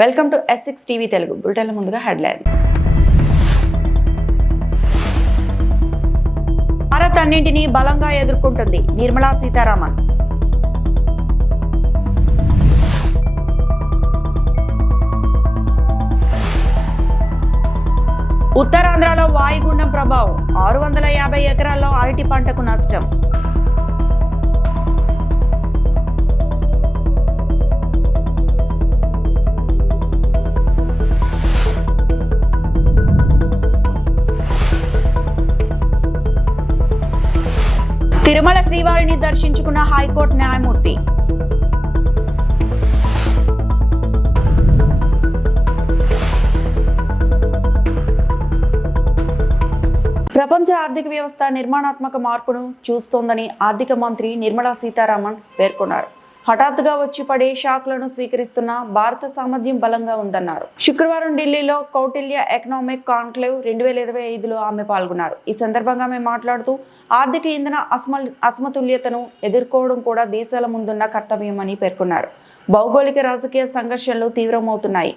Welcome to S6 TV Telugu. బులెటిన్ల ముందుగా headline. Bharat అన్నింటినీ బలంగా ఎదుర్కొంటుంది నిర్మలా సీతారామన్. ఉత్తరాంధ్రలో వాయుగుండం ప్రభావం 650 ఎకరాల్లో అరటి పంటకు నష్టం. తిరుమల శ్రీవారిని దర్శించుకున్న హైకోర్టు న్యాయమూర్తి. ప్రపంచ ఆర్థిక వ్యవస్థ నిర్మాణాత్మక మార్పును చూస్తోందని ఆర్థిక మంత్రి నిర్మలా సీతారామన్ పేర్కొన్నారు. హఠాత్తుగా వచ్చి పడే షాక్లను స్వీకరిస్తున్న భారత సామర్థ్యం బలంగా ఉందన్నారు. శుక్రవారం ఢిల్లీలో కౌటిల్య ఎకనామిక్ కాన్క్లేవ్ 2025లో ఆమె పాల్గొన్నారు. ఈ సందర్భంగా ఆమె మాట్లాడుతూ ఆర్థిక ఇంధన అసమతుల్యతను ఎదుర్కోవడం కూడా దేశాల ముందున్న కర్తవ్యమని పేర్కొన్నారు. భౌగోళిక రాజకీయ సంఘర్షణలు తీవ్రమవుతున్నాయి.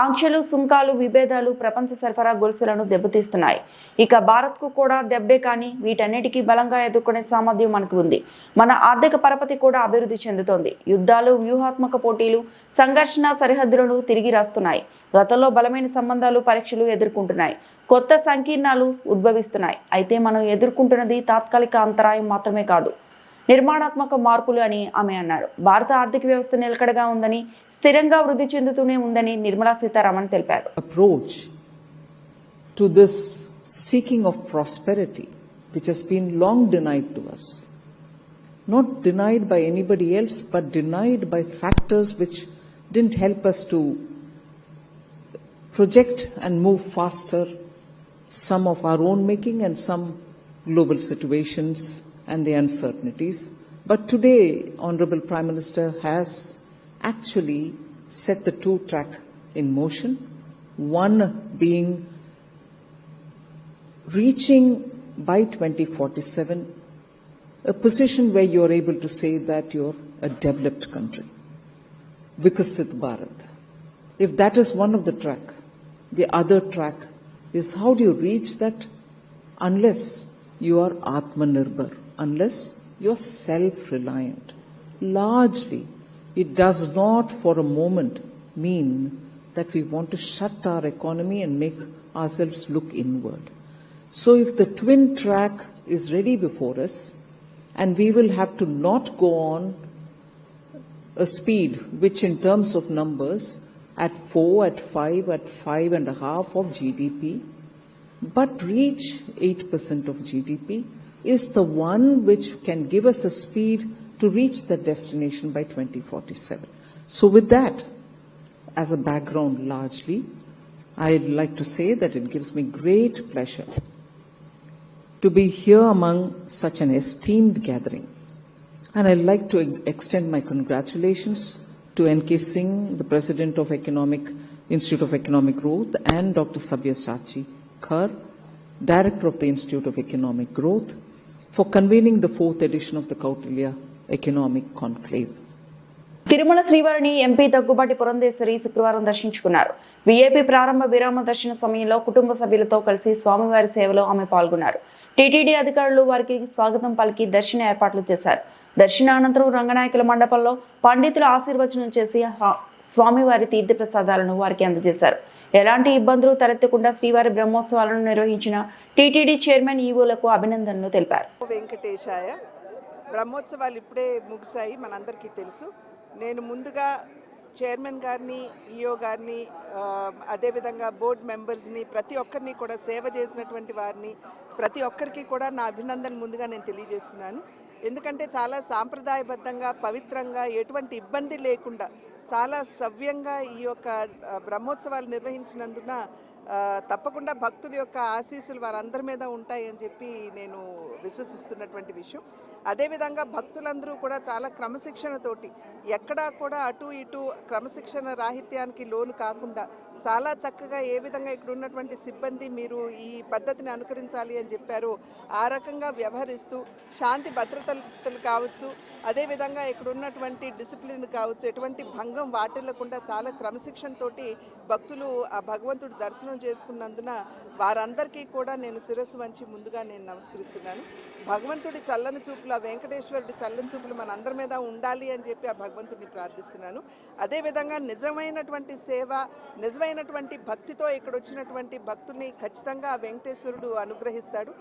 ఆంక్షలు, సుంకాలు, విభేదాలు ప్రపంచ సరఫరా గొలుసులను దెబ్బతీస్తున్నాయి. ఇక భారత్కు కూడా దెబ్బే, కానీ వీటన్నిటికీ బలంగా ఎదుర్కొనే సామర్థ్యం మనకు ఉంది. మన ఆర్థిక పరపతి కూడా అభివృద్ధి చెందుతోంది. యుద్ధాలు, వ్యూహాత్మక పోటీలు, సంఘర్షణ సరిహద్దులను తిరిగి రాస్తున్నాయి. గతంలో బలమైన సంబంధాలు, పరీక్షలు ఎదుర్కొంటున్నాయి. కొత్త సంకీర్ణాలు ఉద్భవిస్తున్నాయి. అయితే మనం ఎదుర్కొంటున్నది తాత్కాలిక అంతరాయం మాత్రమే కాదు, నిర్మాణాత్మక మార్పులు అని ఆమె అన్నారు. భారత ఆర్థిక వ్యవస్థ నిలకడగా ఉందని, స్థిరంగా వృద్ధి చెందుతూనే ఉందని నిర్మలా సీతారామన్ తెలిపారు. Approach to this seeking of prosperity, which has been long denied to us, not denied by anybody else, but denied by factors which didn't help us to project and move faster, some of our own making and some global situations and the uncertainties. But today, Honorable Prime Minister has actually set the two track in motion, one being reaching by 2047 a position where you are able to say that you're a developed country, Vikasit Bharat. If that is one of the track, the other track is how do you reach that unless you are Atmanirbhar, unless you're self-reliant. Largely, it does not for a moment mean that we want to shut our economy and make ourselves look inward. So if the twin track is ready before us, and we will have to not go on a speed which in terms of numbers at 4, at 5, at 5.5 of GDP, but reach 8% of GDP, is the one which can give us the speed to reach the destination by 2047. So with that as a background largely, I'd like to say that it gives me great pleasure to be here among such an esteemed gathering. And I'd like to extend my congratulations to N.K. Singh, the President of Institute of Economic Growth, and Dr. Sabyasachi Khar, Director of the Institute of Economic Growth, for convening the 4th edition of the Kautilya Economic Conclave. Tirumala శ్రీవారిని MP Daggubati Purandeswari శుక్రవారం దర్శించుకున్నారు. VIP ప్రారంభ విరామ దర్శన సమయంలో కుటుంబ సభ్యులతో కలిసి స్వామివారి సేవలో ఆమె పాల్గొన్నారు. టీటీడీ అధికారులు వారికి స్వాగతం పలికి దర్శన ఏర్పాట్లు చేశారు. దర్శనానంతరం రంగనాయకుల మండపంలో పండితులు ఆశీర్వచనం చేసి స్వామివారి తీర్థప్రసాదాలను వారికి అందజేశారు. ఎలాంటి ఇబ్బందులు తలెత్తకుండా శ్రీవారి బ్రహ్మోత్సవాలను నిర్వహించిన టీటీడీ చైర్మన్ ఈవోలకు అభినందనలు తెలిపారు. వెంకటేశాయ. బ్రహ్మోత్సవాలు ఇప్పుడే ముగిశాయి, మనందరికీ తెలుసు. నేను ముందుగా చైర్మన్ గారిని, ఈఓ గారిని, అదేవిధంగా బోర్డు మెంబర్స్ని, ప్రతి ఒక్కరిని కూడా సేవ చేసినటువంటి వారిని ప్రతి ఒక్కరికి కూడా నా అభినందన ముందుగా నేను తెలియజేస్తున్నాను. ఎందుకంటే చాలా సాంప్రదాయబద్ధంగా, పవిత్రంగా, ఎటువంటి ఇబ్బంది లేకుండా చాలా సవ్యంగా ఈ యొక్క బ్రహ్మోత్సవాలు నిర్వహించినందున తప్పకుండా భక్తుల యొక్క ఆశీస్సులు వారందరి మీద ఉంటాయని చెప్పి నేను విశ్వసిస్తున్నటువంటి విషయం. అదేవిధంగా భక్తులందరూ కూడా చాలా క్రమశిక్షణతోటి, ఎక్కడా కూడా అటు ఇటు క్రమశిక్షణ రాహిత్యానికి లోను కాకుండా చాలా చక్కగా ఏ విధంగా ఇక్కడ ఉన్నటువంటి సిబ్బంది మీరు ఈ పద్ధతిని అనుకరించాలి అని చెప్పారు ఆ రకంగా వ్యవహరిస్తూ శాంతి భద్రతలు కావచ్చు, అదేవిధంగా ఇక్కడ ఉన్నటువంటి డిసిప్లిన్ కావచ్చు, ఎటువంటి భంగం వాటిల్లకుండా చాలా క్రమశిక్షణతోటి భక్తులు ఆ భగవంతుడి దర్శనం చేసుకున్నందున వారందరికీ కూడా నేను శిరస్సు వంచి ముందుగా నేను నమస్కరిస్తున్నాను. భగవంతుడి చల్లని చూపులు, ఆ వెంకటేశ్వరుడి చల్లని చూపులు మన అందరి మీద ఉండాలి అని చెప్పి ఆ భగవంతుడిని ప్రార్థిస్తున్నాను. అదేవిధంగా నిజమైనటువంటి సేవ, నిజమైనటువంటి భక్తితో ఇక్కడ వచ్చినటువంటి భక్తుల్ని ఖచ్చితంగా ఆ వెంకటేశ్వరుడు అనుగ్రహిస్తాడు.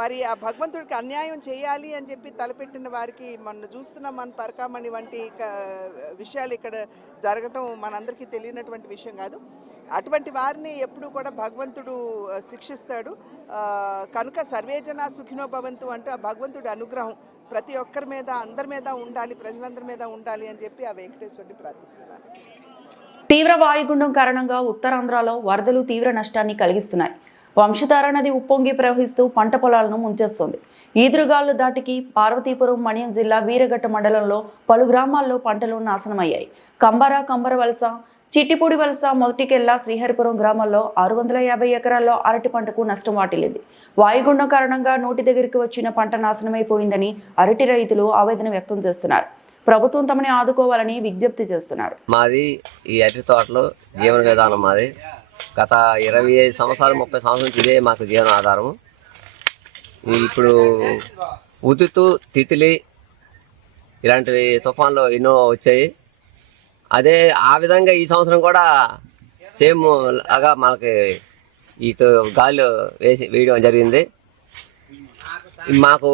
మరి ఆ భగవంతుడికి అన్యాయం చేయాలి అని చెప్పి తలపెట్టిన వారికి మన చూస్తున్నాం, మన పరకామణి వంటి విషయాలు ఇక్కడ జరగటం మనందరికీ తెలియనటువంటి విషయం కాదు. అటువంటి వారిని ఎప్పుడూ కూడా భగవంతుడు శిక్షిస్తాడు. కనుక సర్వేజన సుఖినో భవంతు అంటూ ఆ భగవంతుడి అనుగ్రహం ప్రతి ఒక్కరి మీద, అందరి మీద ఉండాలి, ప్రజలందరి మీద ఉండాలి అని చెప్పి ఆ వెంకటేశ్వరుని ప్రార్థిస్తున్నాను. తీవ్ర వాయుగుండం కారణంగా ఉత్తరాంధ్రలో వరదలు తీవ్ర నష్టాన్ని కలిగిస్తున్నాయి. వంశధార నది ఉప్పొంగి ప్రవహిస్తూ పంట పొలాలను ముంచేస్తోంది. ఈదురుగాలు దాటికి పార్వతీపురం, మన్యం జిల్లా వీరఘట్ట మండలంలో పలు గ్రామాల్లో పంటలు నాశనమయ్యాయి. కంబర వలస, చిట్టిపూడి వలస, మొదటికెల్ల, శ్రీహరిపురం గ్రామాల్లో 650 ఎకరాల్లో అరటి పంటకు నష్టం వాటిల్లింది. వాయుగుండం కారణంగా నోటి దగ్గరికి వచ్చిన పంట నాశనమైపోయిందని అరటి రైతులు ఆవేదన వ్యక్తం చేస్తున్నారు. ప్రభుత్వం తమని ఆదుకోవాలని విజ్ఞప్తి చేస్తున్నారు. మాది ఈ అరటి తోటలో జీవన విధానం మాది. గత 25 సంవత్సరాలు 30 సంవత్సరాల నుంచి ఇదే మాకు జీవన ఆధారము. ఇప్పుడు ఉతుతు, తితిలి ఇలాంటివి తుఫాన్లు ఎన్నో వచ్చాయి. అదే ఆ విధంగా ఈ సంవత్సరం కూడా సేమ్ లాగా మనకి ఈ గాలి వేయడం జరిగింది. మాకు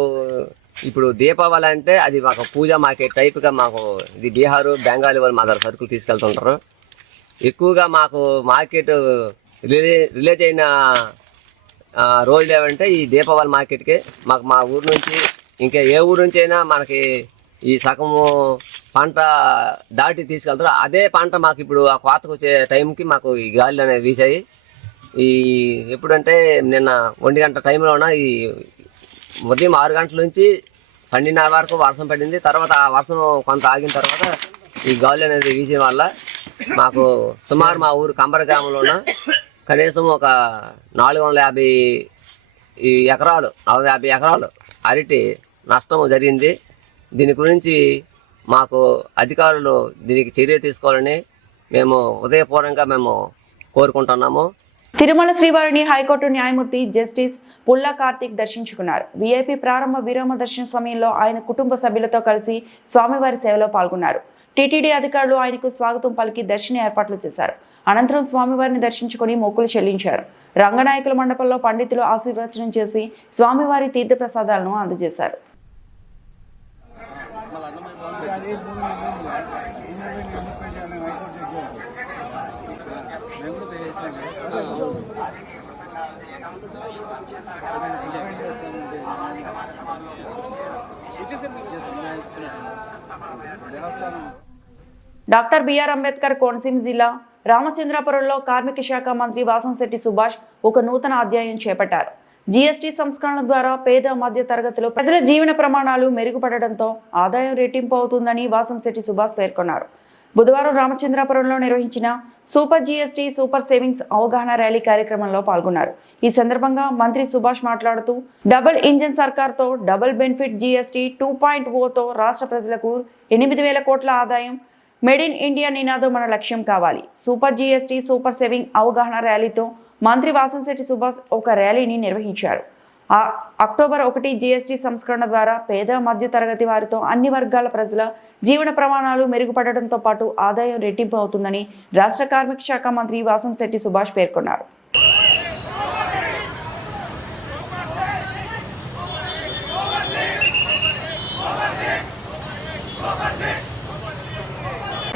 ఇప్పుడు దీపావళి అంటే అది మాకు పూజ మార్కెట్ టైప్గా మాకు ఇది బీహారు, బెంగాలీ వాళ్ళు మా దగ్గర సరుకులు తీసుకెళ్తుంటారు. ఎక్కువగా మాకు మార్కెట్ రిలీజ్ అయిన రోజులు ఏమంటే ఈ దీపావళి మార్కెట్కి మాకు మా ఊరు నుంచి ఇంకా ఏ ఊరు నుంచి అయినా మనకి ఈ సగము పంట దాటి తీసుకెళ్తారు. అదే పంట మాకు ఇప్పుడు ఆ కోతకు వచ్చే టైంకి మాకు ఈ గాలి అనేవి వీసాయి. ఈ ఎప్పుడంటే నిన్న 1 గంట టైంలోన ఈ ఉదయం 6 గంటల నుంచి 12:30 వరకు వర్షం పడింది. తర్వాత ఆ వర్షం కొంత ఆగిన తర్వాత ఈ గాలి అనేది వీసిన వల్ల మాకు సుమారు మా ఊరు కంబర గ్రామంలోన కనీసం ఒక 450 ఎకరాలు అరటి నష్టం జరిగింది. దీని గురించి మాకు అధికారులు దీనికి చర్య తీసుకోవాలని మేము ఉదయపూర్వకంగా మేము కోరుకుంటున్నాము. తిరుమల శ్రీవారిని హైకోర్టు న్యాయమూర్తి జస్టిస్ పుల్లా కార్తిక్ దర్శించుకున్నారు. వీఐపీ ప్రారంభ విరామ దర్శన సమయంలో ఆయన కుటుంబ సభ్యులతో కలిసి స్వామివారి సేవలో పాల్గొన్నారు. టీటీడీ అధికారులు ఆయనకు స్వాగతం పలికి దర్శన ఏర్పాట్లు చేశారు. అనంతరం స్వామివారిని దర్శించుకుని మొక్కులు చెల్లించారు. రంగనాయకుల మండపంలో పండితులు ఆశీర్వచనం చేసి స్వామివారి తీర్థ ప్రసాదాలను అందజేశారు. డాక్టర్ బిఆర్ అంబేద్కర్ కోనసీమ జిల్లా రామచంద్రాపురంలో కార్మిక శాఖ మంత్రి వాసంశెట్టి సుభాష్ ఒక నూతన అధ్యాయం చేపట్టారు. జీఎస్టీ సంస్కరణ ద్వారా పేద మధ్య తరగతిలో ప్రజల జీవన ప్రమాణాలు మెరుగుపడడంతో ఆదాయం రెట్టింపు అవుతుందని వాసంశెట్టి సుభాష్ పేర్కొన్నారు. బుధవారం రామచంద్రాపురంలో నిర్వహించిన సూపర్ జీఎస్టీ సూపర్ సేవింగ్స్ అవగాహన ర్యాలీ కార్యక్రమంలో పాల్గొన్నారు. ఈ సందర్భంగా మంత్రి సుభాష్ మాట్లాడుతూ డబుల్ ఇంజిన్ సర్కార్తో డబుల్ బెనిఫిట్ జీఎస్టీ 2.0తో రాష్ట్ర ప్రజలకు 8,000 కోట్ల ఆదాయం, మేడ్ ఇన్ ఇండియా నినాదం మన లక్ష్యం కావాలి. సూపర్ జీఎస్టీ సూపర్ సేవింగ్ అవగాహన ర్యాలీతో మంత్రి వాసంశెట్టి సుభాష్ ఒక ర్యాలీని నిర్వహించారు. అక్టోబర్ 1 జీఎస్టీ సంస్కరణ ద్వారా పేద మధ్య తరగతి వారితో అన్ని వర్గాల ప్రజల జీవన ప్రమాణాలు మెరుగుపడడంతో పాటు ఆదాయం రెట్టింపు అవుతుందని రాష్ట్ర కార్మిక శాఖ మంత్రి వాసంశెట్టి సుభాష్ పేర్కొన్నారు.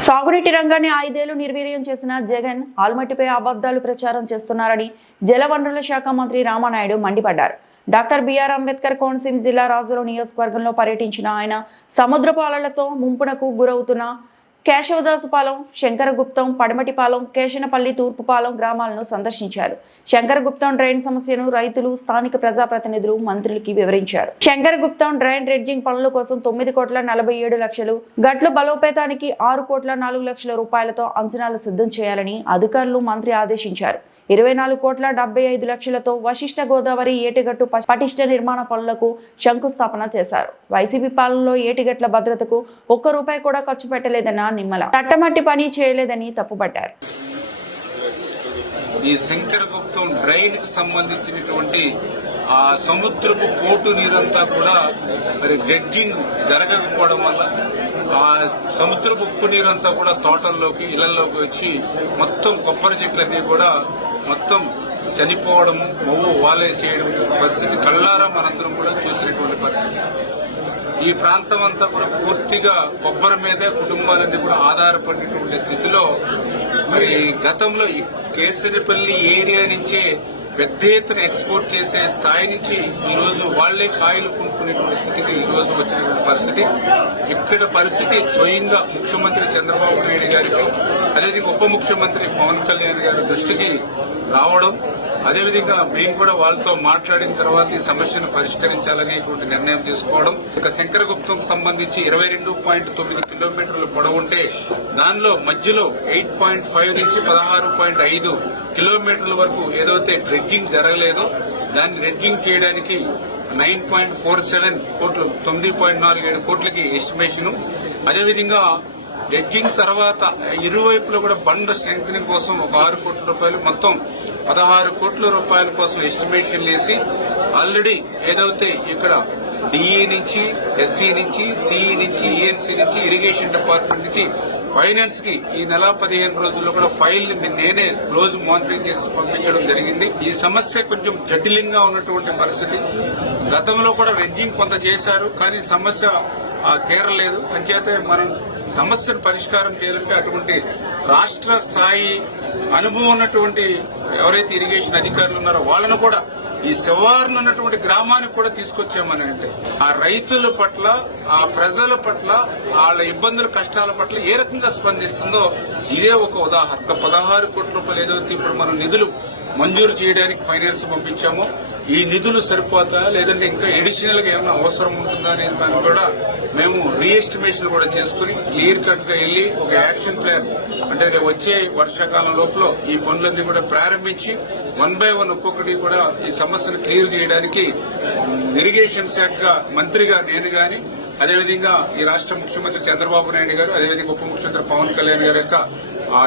సాగునీటి రంగాన్ని 5 ఏళ్లు నిర్వీర్యం చేసిన జగన్ ఆల్మట్టిపై అబద్ధాలు ప్రచారం చేస్తున్నారని జలవనరుల శాఖ మంత్రి రామానాయుడు మండిపడ్డారు. డాక్టర్ బిఆర్ అంబేద్కర్ కోనసీమ జిల్లా రాజుల నియోజకవర్గంలో పర్యటించిన ఆయన సముద్రపు అలలతో ముంపునకు గురవుతున్న కేశవదాసుపాలెం, శంకరగుప్తం, పడమటిపాలెం, కేశనపల్లి, తూర్పుపాలెం గ్రామాలను సందర్శించారు. శంకరగుప్తం డ్రైన్ సమస్యను రైతులు, స్థానిక ప్రజాప్రతినిధులు మంత్రులకి వివరించారు. శంకరగుప్తం డ్రైన్ డ్రెడ్జింగ్ పనుల కోసం 9,47,00,000, గట్లు బలోపేతానికి 6,04,00,000 రూపాయలతో అంచనాలు సిద్ధం చేయాలని అధికారులు మంత్రి ఆదేశించారు. 24,75,00,000తో వశిష్ట గోదావరి ఏటిగట్టు పటిష్ట నిర్మాణ పనులకు శంకుస్థాపన చేశారు. వైసీపీ పాలనలో ఏటిగట్ల భద్రతకు ₹1 కూడా ఖర్చు పెట్టలేదన్న నిమ్మల తట్టమట్టి పని చేయలేదని తప్పుపట్టారు. ఈ శంకరగుప్తం డ్రైన్ కి సంబంధించినటువంటి ఆ సముద్రపు పోటు నీరంతా కూడా మరి డ్రెడ్జింగ్ జరగకపోవడం వల్ల ఆ సముద్రపు ఉప్పు నీరంతా కూడా తోటల్లోకి, ఇళ్లలోకి వచ్చి మొత్తం కొబ్బరి చెట్లన్నీ కూడా మొత్తం చనిపోవడం, మొవ్వు వాలేసేయడం పరిస్థితి కళ్ళారా మనందరం కూడా చూసినటువంటి పరిస్థితి. ఈ ప్రాంతం అంతా కూడా పూర్తిగా కొబ్బరి మీదే కుటుంబాలన్నీ కూడా ఆధారపడినటువంటి స్థితిలో మరి గతంలో ఈ కేసరిపల్లి ఏరియా నుంచే పెద్ద ఎత్తున ఎక్స్పోర్ట్ చేసే స్థాయి నుంచి ఈ రోజు వాళ్లే కాయలు కొనుక్కునేటువంటి స్థితికి ఈ రోజు వచ్చినటువంటి పరిస్థితి. ఇక్కడ పరిస్థితి స్వయంగా ముఖ్యమంత్రి చంద్రబాబు నాయుడు గారికి, అదేవిధంగా ఉప ముఖ్యమంత్రి పవన్ కళ్యాణ్ గారి దృష్టికి రావడం, అదేవిధంగా మేము కూడా వాళ్ళతో మాట్లాడిన తర్వాత ఈ సమస్యను పరిష్కరించాలనేటువంటి నిర్ణయం తీసుకోవడం. ఇక శంకరగుప్తం సంబంధించి 22.9 కిలోమీటర్ల పొడవు ఉంటే దానిలో మధ్యలో 8.5 నుంచి 16.5 కిలోమీటర్ల వరకు ఏదైతే డ్రెడ్జింగ్ జరగలేదో దాన్ని డ్రెడ్జింగ్ చేయడానికి 9.47 కోట్లు, 9.47 కోట్లకి ఎస్టిమేషన్. అదేవిధంగా డ్రెడ్జింగ్ తర్వాత ఇరువైపులో కూడా బండ స్ట్రెంగ్థనింగ్ కోసం ఒక 6 కోట్ల రూపాయలు, మొత్తం 16 కోట్ల రూపాయల కోసం ఎస్టిమేషన్ వేసి ఆల్రెడీ ఏదైతే ఇక్కడ డిఈ నుంచి, ఎస్సీ నుంచి, సిఈ నుంచి, ఈఎన్సీ నుంచి, ఇరిగేషన్ డిపార్ట్మెంట్ నుంచి ఫైనాన్స్ కి ఈ నెల 15 రోజుల్లో కూడా ఫైల్ నేనే రోజు మానిటరింగ్ చేసి పంపించడం జరిగింది. ఈ సమస్య కొంచెం జటిలంగా ఉన్నటువంటి పరిస్థితి. గతంలో కూడా డ్రెడ్జింగ్ కొంత చేశారు, కానీ సమస్య తీరలేదు. అంచేతే మనం సమస్యను పరిష్కారం చేయాలంటే అటువంటి రాష్ట్ర స్థాయి అనుభవం ఉన్నటువంటి ఎవరైతే ఇరిగేషన్ అధికారులు ఉన్నారో వాళ్ళను కూడా ఈ శివారును ఉన్నటువంటి గ్రామానికి కూడా తీసుకొచ్చామని అంటే ఆ రైతుల పట్ల, ఆ ప్రజల పట్ల, వాళ్ళ ఇబ్బందుల కష్టాల పట్ల ఏ రకంగా స్పందిస్తుందో ఇదే ఒక ఉదాహరణ. 16 కోట్ల రూపాయలు ఏదైతే ఇప్పుడు మనం నిధులు మంజూరు చేయడానికి ఫైనాన్స్ పంపించామో ఈ నిధులు సరిపోతాయా లేదంటే ఇంకా అడిషనల్ గా ఏమైనా అవసరం ఉంటుందా అనే దాన్ని కూడా మేము రీఎస్టిమేషన్ కూడా చేసుకుని క్లియర్ కట్ గా వెళ్లి ఒక యాక్షన్ ప్లాన్ అంటే వచ్చే వర్షాకాలం లోపల ఈ పనులన్నీ కూడా ప్రారంభించి 1 by 1 ఒక్కొక్కటి కూడా ఈ సమస్యను క్లియర్ చేయడానికి ఇరిగేషన్ శాఖ మంత్రిగా నేను గాని, అదేవిధంగా ఈ రాష్ట్ర ముఖ్యమంత్రి చంద్రబాబు నాయుడు గారు, అదేవిధంగా ఉప ముఖ్యమంత్రి పవన్ కళ్యాణ్ గారి యొక్క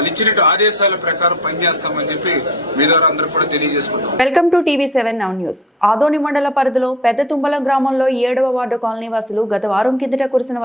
ఇచ్చిన ఆదేశాల ప్రకారం పనిచేస్తామని చెప్పి మీ ద్వారా అందరూ కూడా తెలియజేసుకుంటాం. Welcome to TV7 Now news. Adoni మండల పరిధిలో పెద్ద తుంబలం గ్రామంలో 7వ వార్డు కాలనీ వాసులు గత వారం కిందట కురిసిన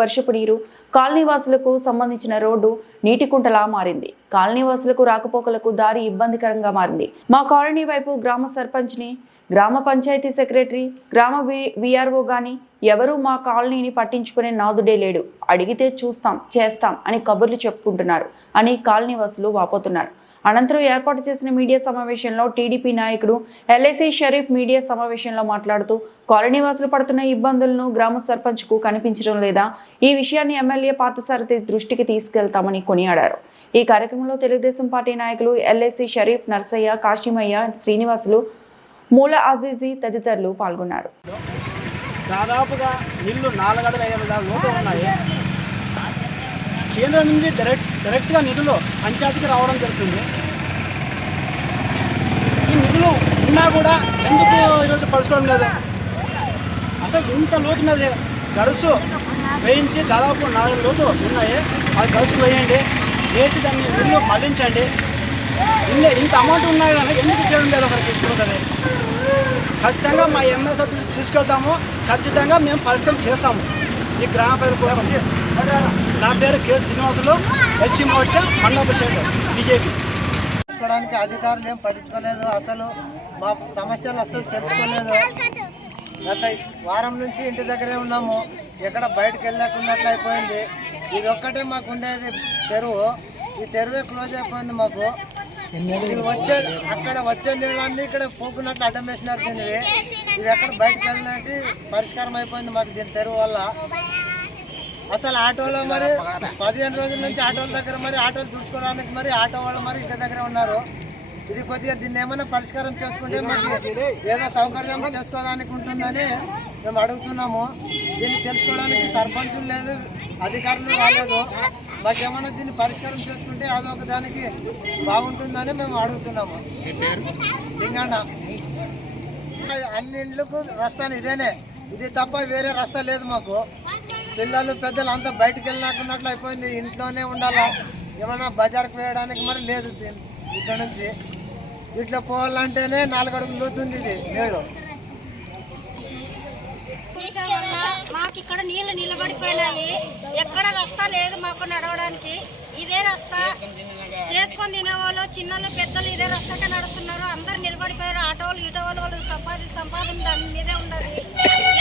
వర్షపు నీరు కాలనీ వాసులకు సంబంధించిన రోడ్డు నీటి కుంటలా మారింది. కాలనీ వాసులకు రాకపోకలకు దారి ఇబ్బందికరంగా మారింది. మా కాలనీ వైపు గ్రామ సర్పంచ్ ని, గ్రామ పంచాయతీ సెక్రటరీ, గ్రామ విఆర్ఓ గాని ఎవరూ మా కాలనీని పట్టించుకునే నాదుడే లేడు. అడిగితే చూస్తాం, చేస్తాం అని కబుర్లు చెప్పుకుంటున్నారు అని కాలనీ వాసులు వాపోతున్నారు. అనంతరం ఏర్పాటు చేసిన మీడియా సమావేశంలో టీడీపీ నాయకుడు ఎల్ఐసి షరీఫ్ మీడియా సమావేశంలో మాట్లాడుతూ కాలనీ వాసులు పడుతున్న ఇబ్బందులను గ్రామ సర్పంచ్ కు కనిపించడం లేదా, ఈ విషయాన్ని ఎమ్మెల్యే పార్థసారథి దృష్టికి తీసుకెళ్తామని కొనియాడారు. ఈ కార్యక్రమంలో తెలుగుదేశం పార్టీ నాయకులు ఎల్ఐసి షరీఫ్, నర్సయ్య, కాశీమయ్య, శ్రీనివాసులు, మూల అజీజీ తదితరులు పాల్గొన్నారు. దాదాపుగా నీళ్లు 4 అడుగుల 5 అడుగుల లోతు ఉన్నాయి. కేంద్రం నుండి డైరెక్ట్గా నిధులు పంచాయతీకి రావడం జరుగుతుంది. ఈ నిధులు ఉన్నా కూడా ఎందుకు ఈరోజు పరుచుకోవడం లేదు? అసలు ఇంత లోతు మీద గడుసు వేయించి దాదాపు 4 లోతు ఉన్నాయి. అది గడుసు వేయండి, వేసి దాన్ని నిధులు మళ్లించండి. ఇంత అమౌంట్ ఉన్నాయి కానీ ఎందుకు చేయడం లేదు ఒకరికి తెలుసుకుంటుంది. ఖచ్చితంగా మా ఎమ్మెల్యే తీసుకెళ్తాము, ఖచ్చితంగా మేము పరిష్కారం చేస్తాము ఈ గ్రామ ప్రజల కోసం. నా పేరు కె శ్రీనివాసులు, ఎస్సీ మోర్చా మండల ప్రెసిడెంట్ బీజేపీ. తెలుసుకోవడానికి అధికారులు ఏం పట్టించుకోలేదు, అసలు మా సమస్యలు అసలు తెలుసుకోలేదు. గత వారం నుంచి ఇంటి దగ్గరే ఉన్నాము, ఎక్కడ బయటకు వెళ్ళకుండా అయిపోయింది. ఇది ఒక్కటే మాకు ఉండేది తెరువు, ఈ తెరువే క్లోజ్ అయిపోయింది మాకు. అక్కడ వచ్చే నీళ్ళన్నీ ఇక్కడ పోకున్నట్లు అడ్డం వేసినారు దీన్ని. ఇది ఎక్కడ బయటకు వెళ్ళడానికి పరిష్కారం అయిపోయింది మాకు దీని తెరువు వల్ల. అసలు ఆటోలో మరి 15 రోజుల నుంచి ఆటోల దగ్గర మరి ఆటోలు చూసుకోవడానికి మరి ఆటో వాళ్ళు మరి ఇంటి దగ్గర ఉన్నారు. ఇది కొద్దిగా దీన్ని ఏమైనా పరిష్కారం చేసుకుంటే మరి ఏదో సౌకర్యం చేసుకోవడానికి ఉంటుందని మేము అడుగుతున్నాము. దీన్ని తెలుసుకోవడానికి సర్పంచులు లేదు, అధికారులు రాలేదు. మాకేమైనా దీన్ని పరిష్కారం చేసుకుంటే అదొక దానికి బాగుంటుందని మేము అడుగుతున్నాము. లింగన్న అన్ని ఇండ్లకు రస్తాను ఇదేనే, ఇది తప్ప వేరే రస్తా లేదు మాకు. పిల్లలు పెద్దలు అంతా బయటకు వెళ్ళినట్టున్నట్లు అయిపోయింది. ఇంట్లోనే ఉండాలా, ఏమైనా బజార్కి వేయడానికి మరి లేదు. ఇక్కడ నుంచి ఇట్లా పోవాలంటేనే 4 అడుగులు లోతుంది ఇది నేడు. మాకు ఇక్కడ నీళ్లు నిలబడిపోయినాయి, ఎక్కడ రస్తా లేదు మాకు నడవడానికి. ఇదే రస్తా చేసుకొని తినేవాళ్ళు చిన్నలు పెద్దలు ఇదే రస్తాకే నడుస్తున్నారు. అందరు నిలబడిపోయారు. ఆటోలు ఈటోలు వాళ్ళు సంపాదన దాని మీదే ఉన్నది.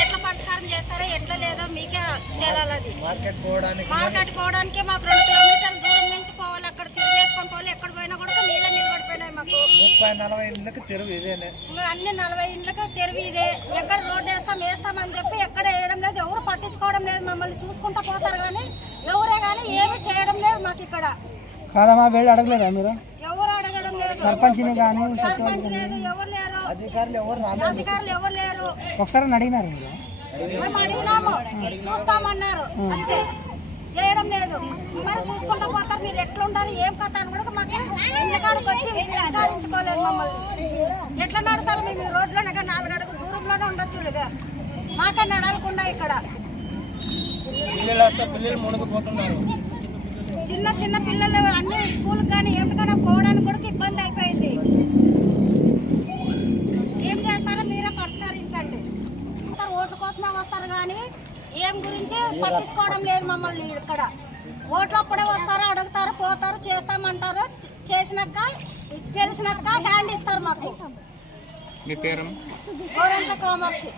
ఎట్లా పరిష్కారం చేస్తారో ఎట్లా లేదో మీకే తేలాలి. అది మార్కెట్ పోవడానికి మాకు 2 కిలోమీటర్ల దూరం నుంచి పోవాలి. అక్కడ తిరిగేసుకొని పోవాలి. ఎక్కడ పోయినా కూడా నీళ్ళే నిలబడిపోయినాయి. మాకు 30-40 ఇండ్లకు తెరువు ఇదేనే. అన్ని 40 ఇండ్లకు తెరువు ఇదే. ఎక్కడ రోడ్డు వేస్తామని చెప్పి ఎక్కడ వేయడం లేదు. ఎవరు పట్టించుకోవడం లేదు. మమ్మల్ని చూసుకుంటూ పోతారు కానీ ఎవరే కానీ ఏమీ చేయడం లేదు మాకు ఇక్కడ. కాదమ్మా వెళ్ళి అడగలేదా మీరు? ఎవరు అడగడం లేదు. సర్పంచ్ని కానీ సర్పంచ్ లేదు, ఎవరు లేరు. అధికారులు ఎవరు లేరు. ఒకసారి అడిగినారు మేము అడిగినాము, చూస్తామన్నారు, అంతే. చేయడం లేదు. మరి చూసుకుంటూ పోతారు. మీరు ఎట్లుంటారు ఏం కథ అని కూడా మాకు ఇంటికాడికి వచ్చి విచారించుకోలేదు. మమ్మల్ని ఎట్లా నడుస్తారు మేము ఈ రోడ్లోనే 4 అడుగుల దూరంలోనే ఉండొచ్చు. మాకే నడవకుండా ఇక్కడ చిన్న పిల్లలు అన్ని స్కూల్ కానీ ఏమిటికైనా పోవడానికి కూడా ఇబ్బంది అయిపోయింది. ఏం చేస్తారో మీరే పరిష్కరించండి. ఓట్ల కోసమే వస్తారు కానీ ఏం గురించి పట్టించుకోవడం లేదు మమ్మల్ని. ఇక్కడ ఓట్లు అప్పుడే వస్తారు, అడుగుతారు, పోతారు, చేస్తామంటారు. చేసినాక గెలిచినాక హ్యాండ్ ఇస్తారు మాకు. గోరంత కామాక్షి.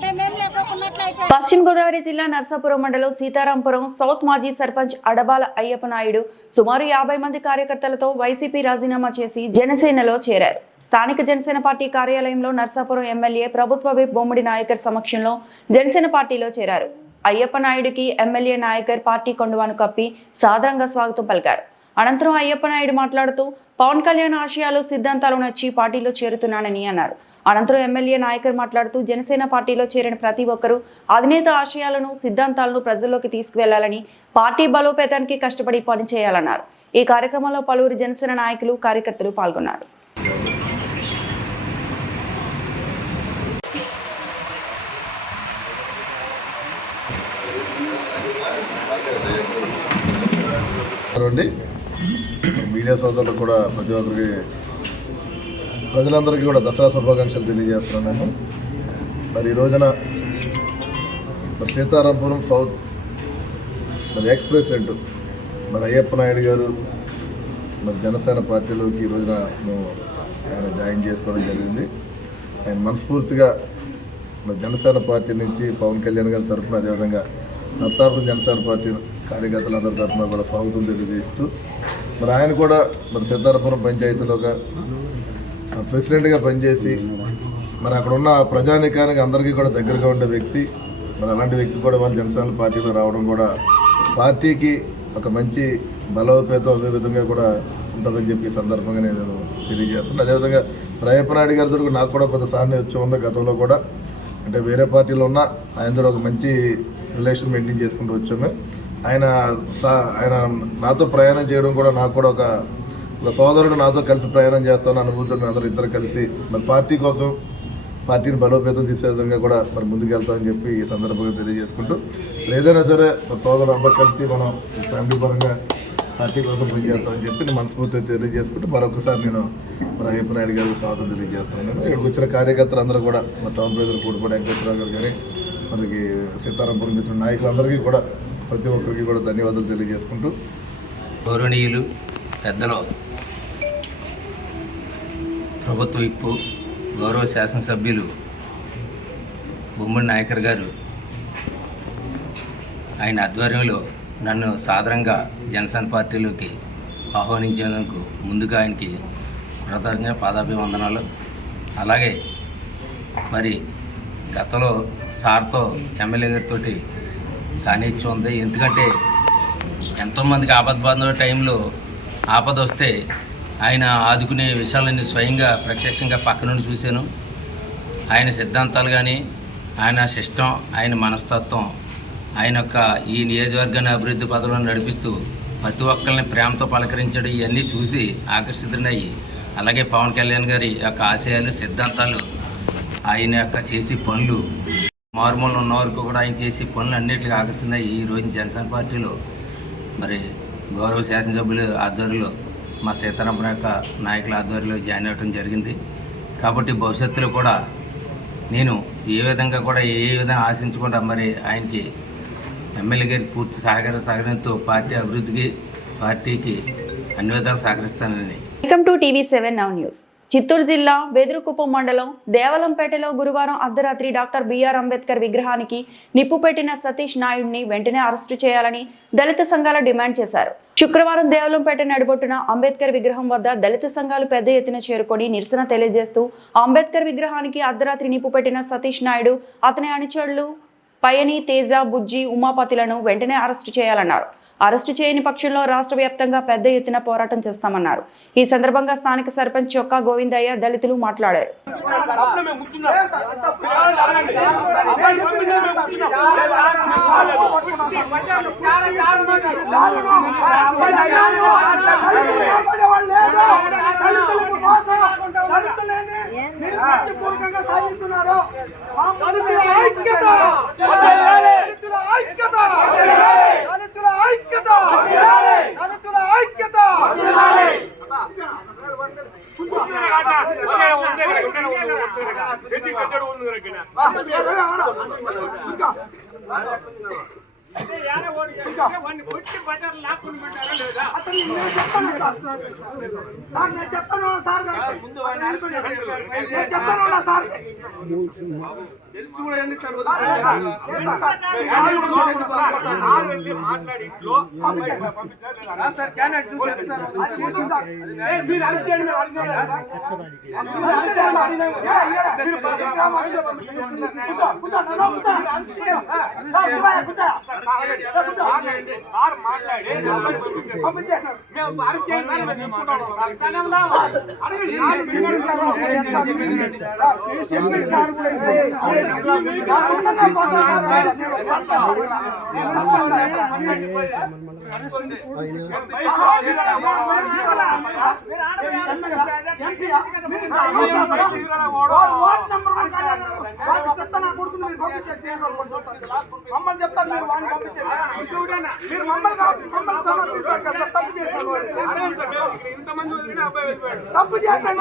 మేమేం లేకపోతున్నట్లు అయిపోయింది. పశ్చిమ గోదావరి జిల్లా నర్సాపురం మండలం సీతారాంపురం సౌత్ మాజీ సర్పంచ్ అడబాల అయ్యప్ప నాయుడు సుమారు 50 మంది కార్యకర్తలతో వైసీపీ రాజీనామా చేసి జనసేనలో చేరారు. స్థానిక జనసేన పార్టీ కార్యాలయంలో నర్సాపురం ఎమ్మెల్యే ప్రభుత్వ విప్ బొమ్మిడి నాయకర్ సమక్షంలో జనసేన పార్టీలో చేరారు. అయ్యప్ప నాయుడుకి ఎమ్మెల్యే నాయకర్ పార్టీ కొండువాను కప్పి సాదరంగా స్వాగతం పలికారు. అనంతరం అయ్యప్ప నాయుడు మాట్లాడుతూ పవన్ కళ్యాణ్ ఆశయాలు సిద్ధాంతాలు నచ్చి పార్టీలో చేరుతున్నానని అన్నారు. అనంతరం ఎమ్మెల్యే నాయకర్ మాట్లాడుతూ జనసేన పార్టీలో చేరిన ప్రతి ఒక్కరూ అధినేత ఆశయాలను సిద్ధాంతాలను ప్రజల్లోకి తీసుకువెళ్లాలని, పార్టీ బలోపేతానికి కష్టపడి పనిచేయాలన్నారు. ఈ కార్యక్రమంలో పలువురు జనసేన నాయకులు కార్యకర్తలు పాల్గొన్నారు. మీడియా సోదరులకు కూడా ప్రతి ఒక్కరికి ప్రజలందరికీ కూడా దసరా శుభాకాంక్షలు తెలియజేస్తున్నాను. మరి ఈ రోజున మరి సీతారాంపురం సౌత్ మరి ఎక్స్ ప్రెసిడెంట్ మరి అయ్యప్ప నాయుడు గారు మరి జనసేన పార్టీలోకి ఈ రోజున ఆయన జాయిన్ చేసుకోవడం జరిగింది. ఆయన మనస్ఫూర్తిగా మరి జనసేన పార్టీ నుంచి పవన్ కళ్యాణ్ గారి తరఫున, అదేవిధంగా నర్సాపురం జనసేన పార్టీ కార్యకర్తలందరి తరఫున కూడా స్వాగతం తెలియజేస్తూ మరి ఆయన కూడా మరి సీతారాంపురం పంచాయతీలో ఒక ప్రెసిడెంట్గా పనిచేసి మరి అక్కడ ఉన్న ప్రజానీకానికి అందరికీ కూడా దగ్గరగా ఉండే వ్యక్తి. మరి అలాంటి వ్యక్తి కూడా వాళ్ళ జనసేన పార్టీలో రావడం కూడా పార్టీకి ఒక మంచి బలోపేతం అదే విధంగా కూడా ఉంటుందని చెప్పి ఈ సందర్భంగా నేను తెలియజేస్తున్నాను. అదేవిధంగా అయ్యప్ప నాయుడు గారితో నాకు కూడా కొంత సాన్నిధ్యం ఉంది. గతంలో కూడా అంటే వేరే పార్టీలో ఉన్న ఆయనతో ఒక మంచి రిలేషన్ మెయింటైన్ చేసుకుంటూ వచ్చాము. ఆయన నాతో ప్రయాణం చేయడం కూడా నాకు కూడా ఒక సోదరుడు నాతో కలిసి ప్రయాణం చేస్తాను అనుభూతులు అందరూ ఇద్దరు కలిసి మరి పార్టీ కోసం పార్టీని బలోపేతం చేసే విధంగా కూడా మరి ముందుకు వెళ్తామని చెప్పి ఈ సందర్భంగా తెలియజేసుకుంటూ ఏదైనా సరే మరి సోదరులు అందరూ కలిసి మనం ఫ్యామిలీ పరంగా పార్టీ కోసం పనిచేస్తామని చెప్పి నేను మనస్ఫూర్తిగా తెలియజేసుకుంటూ మరొకసారి నేను మరి అయ్యప్ప నాయుడు గారికి స్వాగతం తెలియజేస్తున్నాను. ఇక్కడికి వచ్చిన కార్యకర్తలు అందరూ కూడా మరి టౌన్ ప్రెసిడెంట్ కూడిపడి వెంకటేశ్వరరావు గారు కానీ మనకి సీతారాంపురం మిత్రుల నాయకులందరికీ కూడా ప్రతి ఒక్కరికి కూడా ధన్యవాదాలు తెలియజేసుకుంటూ గౌరవనీయులు పెద్దలు ప్రభుత్వ విప్పు గౌరవ శాసనసభ్యులు బొమ్మిడి నాయకర్ గారు ఆయన ఆధ్వర్యంలో నన్ను సాదరంగా జనసేన పార్టీలోకి ఆహ్వానించేందుకు ముందుగా ఆయనకి కృతజ్ఞ పాదాభివందనాలు. అలాగే మరి గతంలో సార్తో ఎమ్మెల్యే గారితో సాన్నిధ్యం ఉంది. ఎందుకంటే ఎంతోమందికి ఆపద్బాంధవ టైంలో ఆపద వస్తే ఆయన ఆదుకునే విషయాలన్నీ స్వయంగా ప్రత్యక్షంగా పక్క నుండి చూశాను. ఆయన సిద్ధాంతాలు కానీ, ఆయన సిస్టం, ఆయన మనస్తత్వం, ఆయన యొక్క ఈ నియోజకవర్గాన్ని అభివృద్ధి పథంలో నడిపిస్తూ ప్రతి ఒక్కరిని ప్రేమతో పలకరించడం ఇవన్నీ చూసి ఆకర్షితులయ్యి, అలాగే పవన్ కళ్యాణ్ గారి యొక్క ఆశయాలు, సిద్ధాంతాలు, ఆయన యొక్క చేసే పనులు, మారుమూల ఉన్న వరకు కూడా ఆయన చేసే పనులు అన్నింటికి ఆకర్షితున్నాయి. ఈ రోజు జనసేన పార్టీలో మరి గౌరవ శాసనసభ్యుల ఆధ్వర్యంలో మా సీతారామన్ యొక్క నాయకుల ఆధ్వర్యంలో జాయిన్ అవ్వడం జరిగింది. కాబట్టి భవిష్యత్తులో కూడా నేను ఏ విధంగా ఆశించకుండా మరి ఆయనకి ఎమ్మెల్యే గారికి పూర్తి సహకారంతో పార్టీ అభివృద్ధికి, పార్టీకి అన్ని విధాలు సహకరిస్తానని. Welcome to TV7 Now news. Chittoor జిల్లా బెదురుకుప్పం మండలం దేవలంపేటలో గురువారం అర్ధరాత్రి డాక్టర్ బిఆర్ అంబేద్కర్ విగ్రహానికి నిప్పు పెట్టిన సతీష్ నాయుడిని వెంటనే అరెస్టు చేయాలని దళిత సంఘాలు డిమాండ్ చేశారు. శుక్రవారం దేవలంపేట నడిబొట్టున అంబేద్కర్ విగ్రహం వద్ద దళిత సంఘాలు పెద్ద ఎత్తున చేరుకొని నిరసన తెలియజేస్తూ అంబేద్కర్ విగ్రహానికి అర్ధరాత్రి నిప్పు పెట్టిన సతీష్ నాయుడు, అతని అనుచరులు పయని, తేజ, బుజ్జి, ఉమాపతిలను వెంటనే అరెస్టు చేయాలన్నారు. అరెస్టు చేయని పక్షంలో రాష్ట్ర వ్యాప్తంగా పెద్ద ఎత్తున పోరాటం చేస్తామన్నారు. ఈ సందర్భంగా స్థానిక సర్పంచ్ చొక్కా గోవిందయ్య దళితులు మాట్లాడారు.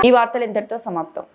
ఈ వార్తలు ఇంతటితో సమాప్తం.